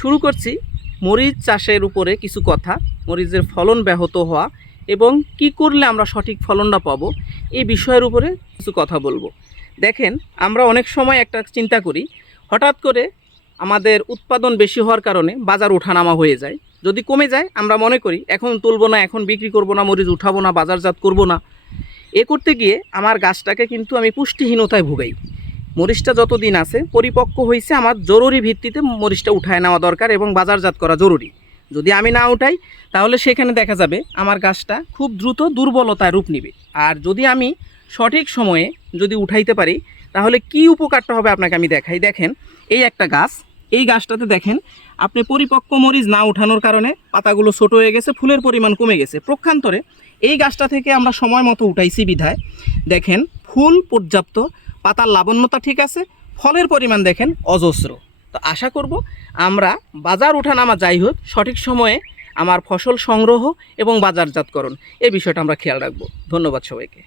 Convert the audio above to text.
শুরু করছি মরিচ চাষের উপরে কিছু কথা, মরিচের ফলন ব্যাহত হওয়া এবং কি করলে আমরা সঠিক ফলনটা পাব এই বিষয়ের উপরে কিছু কথা বলব। দেখেন, আমরা অনেক সময় একটা চিন্তা করি, হঠাৎ করে আমাদের উৎপাদন বেশি হওয়ার কারণে বাজার ওঠানামা হয়ে যায়। যদি কমে যায়, আমরা মনে করি, এখন তুলবো না, এখন বিক্রি করব না, মরিচ উঠাবো না, বাজারজাত করব না। এ করতে গিয়ে আমার গাছটাকে কিন্তু আমি পুষ্টিহীনতায় ভুগাই। মরিচটা যতদিন আছে, পরিপক্ক হয়েছে আমার জরুরি ভিত্তিতে মরিচটা উঠায় নেওয়া দরকার এবং বাজারজাত করা জরুরি। যদি আমি না উঠাই, তাহলে সেখানে দেখা যাবে আমার গাছটা খুব দ্রুত দুর্বলতায় রূপ নিবে। আর যদি আমি সঠিক সময়ে যদি উঠাইতে পারি, তাহলে কি উপকারটা হবে আপনাকে আমি দেখাই। দেখেন, এই একটা গাছ, এই গাছটাতে দেখেন, আপনি পরিপক্ক মরিচ না উঠানোর কারণে পাতাগুলো ছোট হয়ে গেছে, ফুলের পরিমাণ কমে গেছে। প্রক্ষান্তরে এই গাছটা থেকে আমরা সময় মতো উঠাইছি বিধায়। দেখেন, ফুল পর্যাপ্ত পাতার লাবণ্যতা ঠিক আছে, ফলের পরিমাণ দেখেন অজস্র। তো আশা করব আমরা বাজার ওঠানামা যাই হোক, সঠিক সময়ে আমার ফসল সংগ্রহ এবং বাজারজাতকরণ এই বিষয়টা আমরা খেয়াল রাখব। ধন্যবাদ সবাইকে।